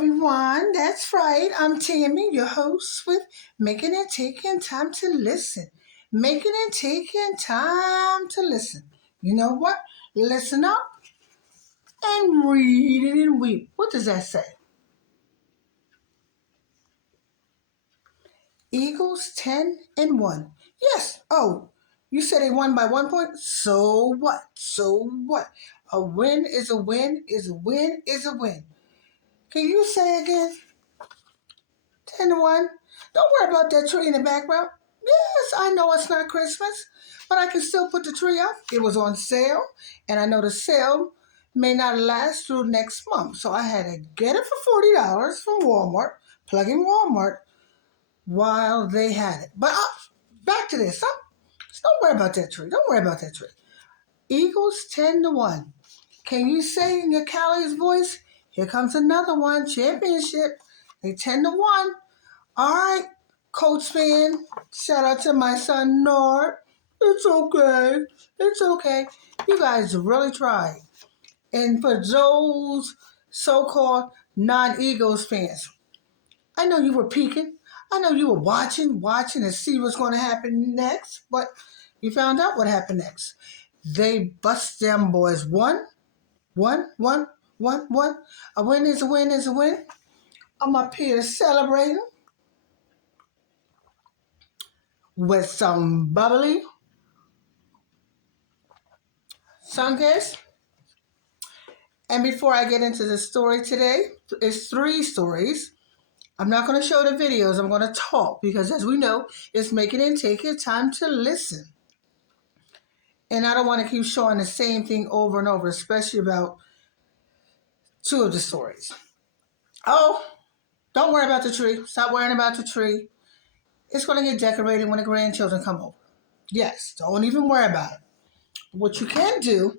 everyone. That's right. I'm Tammy, your host with Making and Taking Time to Listen. Making and Taking Time to Listen. You know what? Listen up and read it and weep. What does that say? Eagles 10-1. Yes. Oh, you said they won by 1 point? So what? So what? A win is a win is a win is a win. Can you say again? 10-1. Don't worry about that tree in the background. Yes, I know it's not Christmas, but I can still put the tree up. It was on sale, and I know the sale may not last through next month. So I had to get it for $40 from Walmart, plug in Walmart, while they had it. But back to this. Don't worry about that tree. Don't worry about that tree. Eagles 10-1. Can you say in your Callie's voice, here comes another one, championship. They 10-1. All right, Coach fan, shout out to my son, Nord. It's okay. It's okay. You guys really tried. And for those so-called non-Eagles fans, I know you were peeking. I know you were watching to see what's going to happen next. But you found out what happened next. They bust them boys. One. A win is a win is a win. I'm up here celebrating with some bubbly Sunkist. And before I get into the story today, it's 3 stories. I'm not going to show the videos. I'm going to talk because, as we know, it's making and taking time to listen. And I don't want to keep showing the same thing over and over, especially about 2 of the stories. Oh, don't worry about the tree. Stop worrying about the tree. It's going to get decorated when the grandchildren come over. Yes, don't even worry about it. What you can do,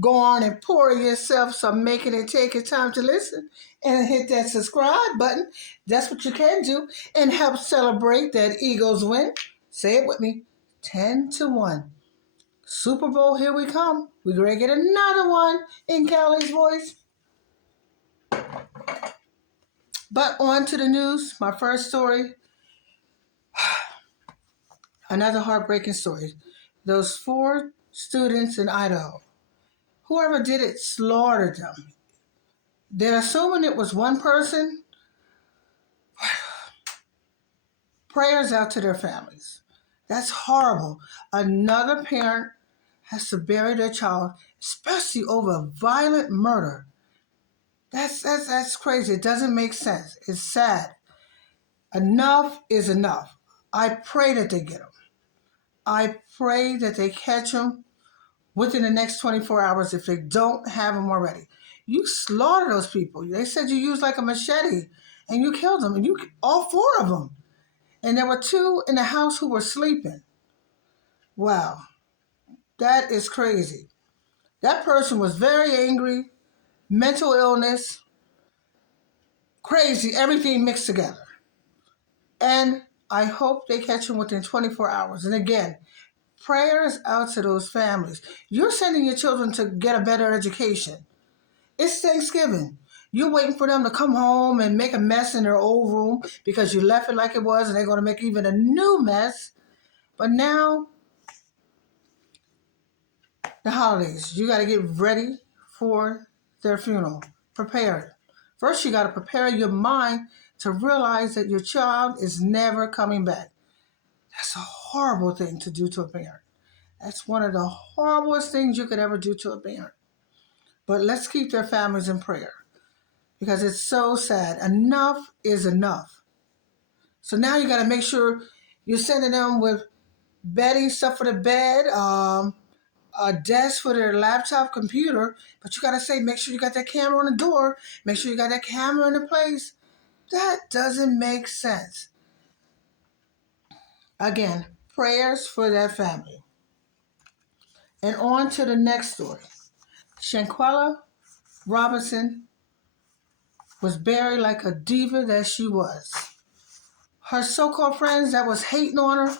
go on and pour yourself some making and taking time to listen and hit that subscribe button. That's what you can do and help celebrate that Eagles win. Say it with me. 10-1. Super Bowl, here we come. We're going to get another one in Callie's voice. But on to the news. My first story. Another heartbreaking story. Those 4 students in Idaho. Whoever did it slaughtered them. They're assuming it was one person. Prayers out to their families. That's horrible. Another parent has to bury their child, especially over a violent murder. That's crazy. It doesn't make sense. It's sad. Enough is enough. I pray that they get them. I pray that they catch them within the next 24 hours if they don't have them already. You slaughter those people. They said you used like a machete and you killed them. And all 4 of them. And there were 2 in the house who were sleeping. Wow. That is crazy. That person was very angry, mental illness, crazy, everything mixed together. And I hope they catch him within 24 hours. And again, prayers out to those families. You're sending your children to get a better education. It's Thanksgiving. You're waiting for them to come home and make a mess in their old room because you left it like it was and they're going to make even a new mess. But now, the holidays, you got to get ready for their funeral. Prepare. First, you got to prepare your mind to realize that your child is never coming back. That's a horrible thing to do to a parent. That's one of the horriblest things you could ever do to a parent. But let's keep their families in prayer because it's so sad. Enough is enough. So now you got to make sure you're sending them with bedding, stuff for the bed, a desk for their laptop computer, but you got to say, make sure you got that camera on the door, make sure you got that camera in the place. That doesn't make sense. Again, prayers for that family. And on to the next story. Shanquella Robinson was buried like a diva that she was. Her so-called friends that was hating on her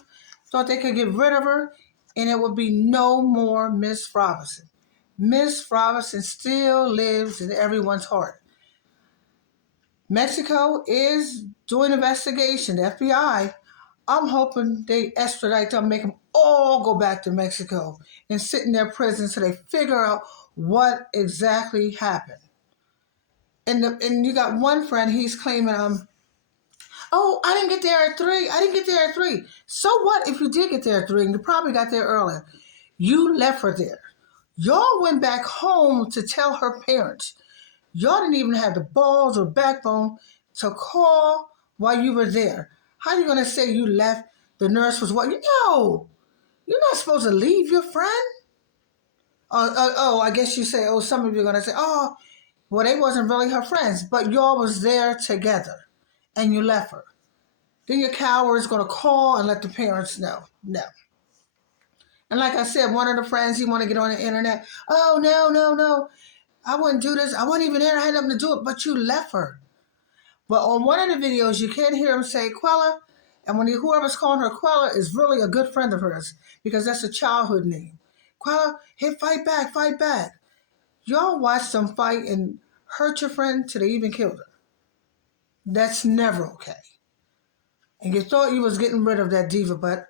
thought they could get rid of her and it would be no more Miss Robinson. Miss Robinson still lives in everyone's heart. Mexico is doing investigation. The FBI. I'm hoping they extradite them, make them all go back to Mexico and sit in their prison so they figure out what exactly happened. And you got one friend, he's claiming, oh, I didn't get there at 3. I didn't get there at 3. So what if you did get there at 3 and you probably got there earlier? You left her there. Y'all went back home to tell her parents. Y'all didn't even have the balls or backbone to call while you were there. How are you going to say you left? The nurse was what? No, you're not supposed to leave your friend. I guess you say, oh, some of you are going to say, oh, well, they wasn't really her friends, but y'all was there together and you left her. Then your coward is going to call and let the parents know. No. And like I said, one of the friends, he want to get on the internet. Oh, no. I wouldn't do this. I wasn't even there. I had nothing to do it, but you left her. But on one of the videos, you can hear him say Quella. And when whoever's calling her Quella is really a good friend of hers because that's a childhood name. Quella, hey, fight back, fight back. Y'all watch them fight and hurt your friend till they even killed her. That's never okay. And you thought you was getting rid of that diva, but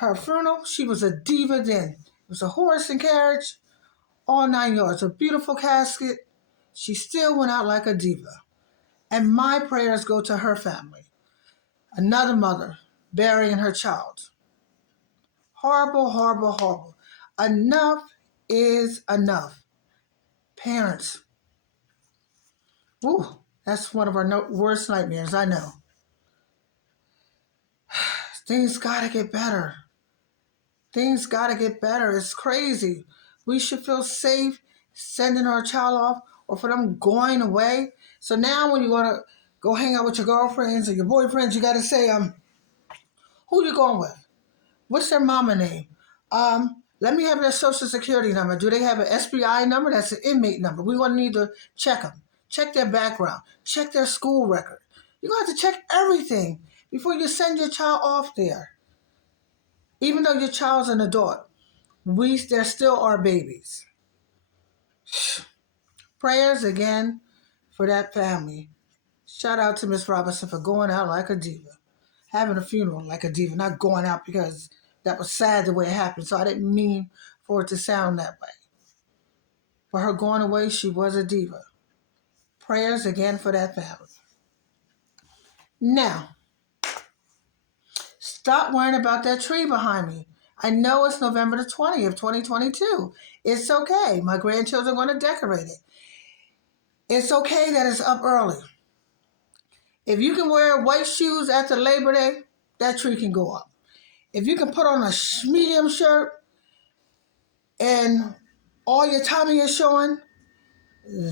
her funeral, she was a diva then. It was a horse and carriage, all 9 yards, a beautiful casket. She still went out like a diva. And my prayers go to her family. Another mother burying her child. Horrible, horrible, horrible. Enough is enough. Parents. Woo, that's one of our worst nightmares, I know. Things gotta get better. Things gotta get better. It's crazy. We should feel safe sending our child off or for them going away. So now when you wanna go hang out with your girlfriends or your boyfriends, you gotta say, who you going with? What's their mama name? Let me have their social security number. Do they have an SBI number? That's an inmate number. We're going to need to check them. Check their background. Check their school record. You're going to have to check everything before you send your child off there. Even though your child's an adult, they're still our babies. Prayers again for that family. Shout out to Miss Robinson for going out like a diva. Having a funeral like a diva, not going out because that was sad the way it happened. So I didn't mean for it to sound that way. For her going away, she was a diva. Prayers again for that family. Now, stop worrying about that tree behind me. I know it's November the 20th, 2022. It's okay. My grandchildren are going to decorate it. It's okay that it's up early. If you can wear white shoes after Labor Day, that tree can go up. If you can put on a medium shirt and all your tummy is showing,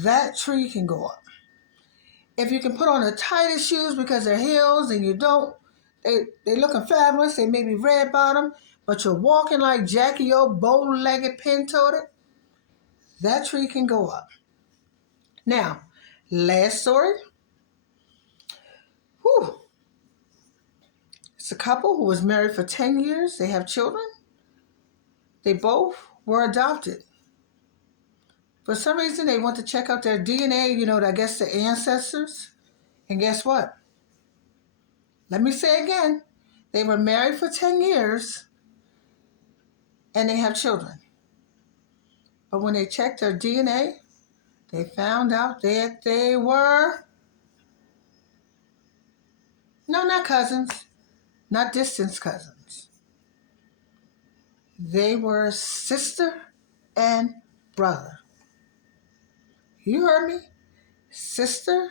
that tree can go up. If you can put on the tightest shoes because they're heels and you don't, they looking fabulous. They may be red bottom, but you're walking like Jackie O, bow-legged, pin-toed, that tree can go up. Now, last story. Whew. It's a couple who was married for 10 years. They have children. They both were adopted. For some reason, they want to check out their DNA, I guess the ancestors. And guess what? Let me say again. They were married for 10 years and they have children. But when they checked their DNA, they found out that they were, no, not cousins, not distant cousins. They were sister and brother. You heard me? Sister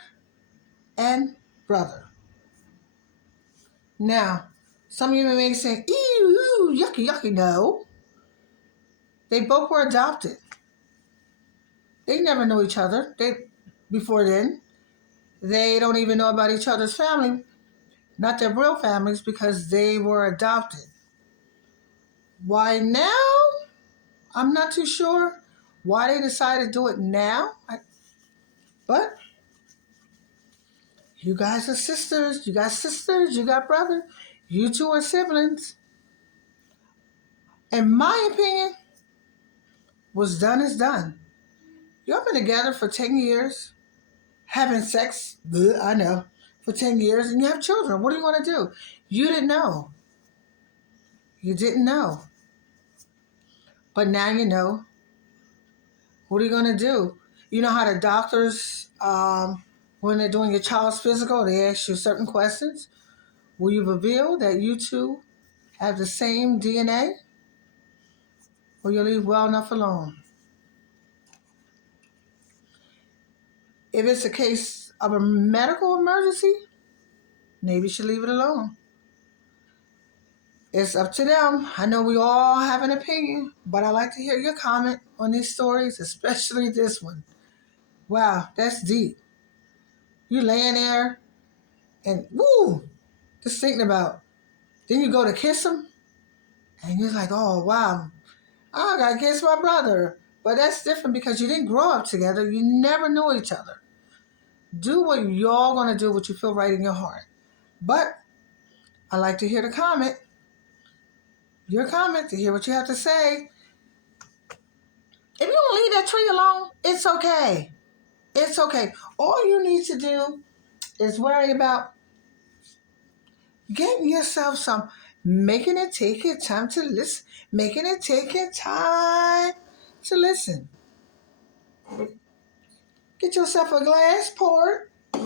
and brother. Now, some of you may be saying, ew, yucky, yucky. No. They both were adopted. They never knew each other. Before then. They don't even know about each other's family, not their real families, because they were adopted. Why now? I'm not too sure why they decided to do it now. But you guys are sisters. You got sisters. You got brothers. You two are siblings. In my opinion, what's done is done. Y'all been together for 10 years. having sex, I know, for 10 years and you have children. What are you going to do? You didn't know. You didn't know. But now you know. What are you going to do? You know how the doctors, when they're doing your child's physical, they ask you certain questions. Will you reveal that you two have the same DNA? Or you'll leave well enough alone? If it's a case of a medical emergency, maybe you should leave it alone. It's up to them. I know we all have an opinion, but I like to hear your comment on these stories, especially this one. Wow, that's deep. You laying there and woo, just thinking about. Then you go to kiss him, and you're like, oh wow, I gotta kiss my brother. But that's different because you didn't grow up together. You never knew each other. Do what y'all gonna do, what you feel right in your heart. But I like to hear the comment, your comment, to hear what you have to say. If you don't leave that tree alone, it's okay. It's okay. All you need to do is worry about getting yourself some, making it take your time to listen, making it take your time to listen. Get yourself a glass, pour it,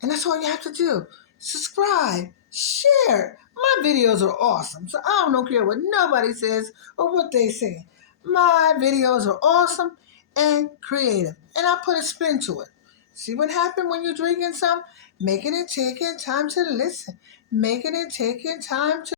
and that's all you have to do. Subscribe, share. My videos are awesome, so I don't care what nobody says or what they say. My videos are awesome and creative, and I put a spin to it. See what happened when you're drinking some? Making it taking time to listen. Making it taking time to